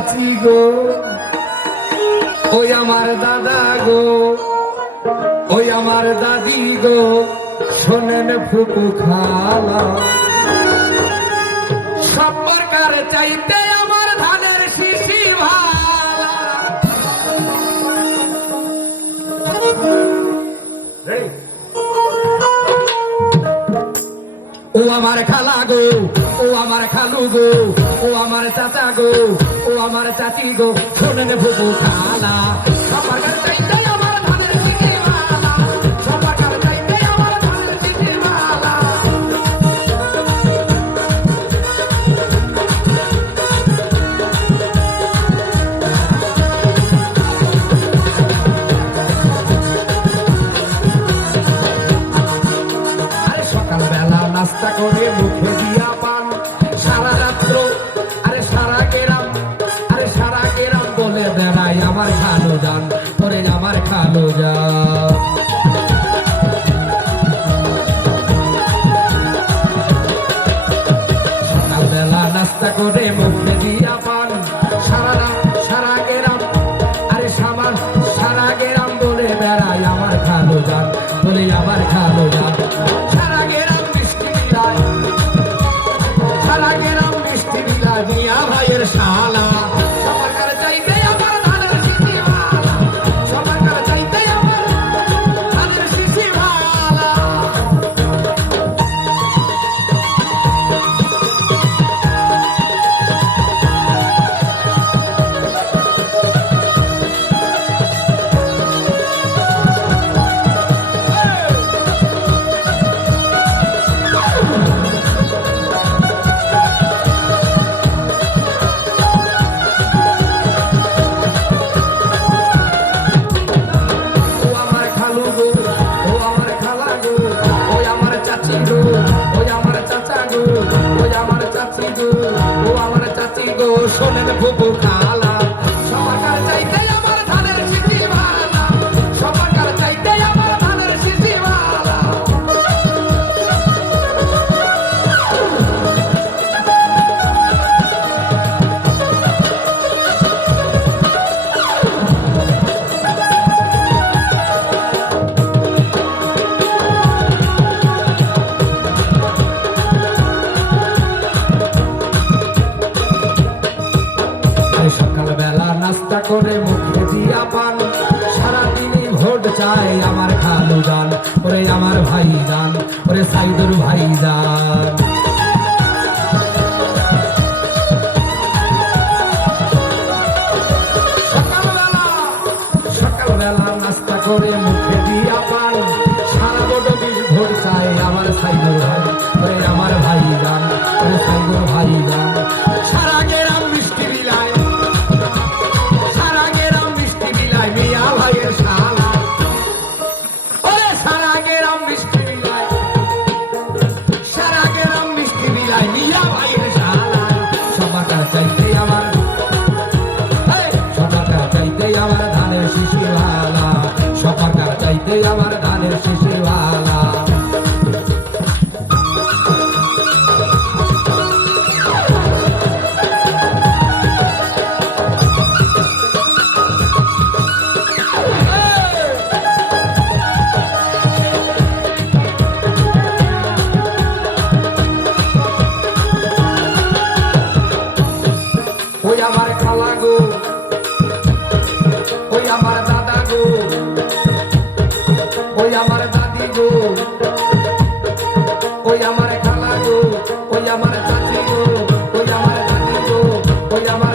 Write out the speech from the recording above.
চাচি গো, ওই আমার দাদা গো, ওই আমার দাদি গো, শোনেন ফুপু খালা, সব প্রকার চাইতে আমার ধানের শিশি ভালা। ও আমার খালা গো, ও আমার খালু গো, ও আমার চাচা গো, ও আমার চাচি গো, শোনেন ফুপু খালা, সবার চাইতে আমার ধানের শিশি ভালা, সবার চাইতে আমার ধানের শিশি ভালা। নাস্তা করে মুখে দিয়া পান, সারা রাত্র আরে সারা গেরাম বলে বেড়াই আমার খালো যান, ওরে আমার খালো যান। সকালবেলা নাস্তা করে মুখে দিয়া পান, সারা গেরাম বলে বেড়াই আমার খালো যান, বলে আমার খালো যান। সারা গেরাম মিষ্টি বিলায় মিয়া ভাইয়ের শালা, সবার চাইতে আমার ধানের শিশি ভালা, সবার চাইতে আমার ধানের শিশি ভালা। শোনেন ফুপু খালা, সবার চাইতে আমার ধানের শিশি ভালা, সবার চাইতে আমার ধানের শিশি ভালা। সকালবেলা নাস্তা করে মুখে দিয়া পান, সারাদিনই ভোট চাই আমার খালু যান, ওরে আমার ভাই যান, ওরে সাইদুর ভাই যান। সকালবেলা নাস্তা করে মুখে দিয়া পান, সারা বড় ভোট চাই আমার সাইদুর ভাই, ওরে আমার ভাই যান, ওরে সাইদুর ভাই যান। সারা গেরাম মিষ্টি বিলায়, সারা গেরাম মিষ্টি বিলায় মিয়া ভাইয়ের শালা, ওরে সারা গেরাম মিষ্টি বিলায়, সারা গেরাম মিষ্টি বিলায় মিয়া ভাইয়ের শালা, সবার চাইতে আমার, সবার চাইতে আমার ধানের শিশি ভালা, সবার চাইতে আমার ধানের শিশি ভালা। ওই আমার খালা গো, ওই আমার দাদা গো, ওই আমার দাদি গো, ওই আমার খালা গো, ওই আমার চাচি গো, ওই আমার দাদি গো, ওই আমার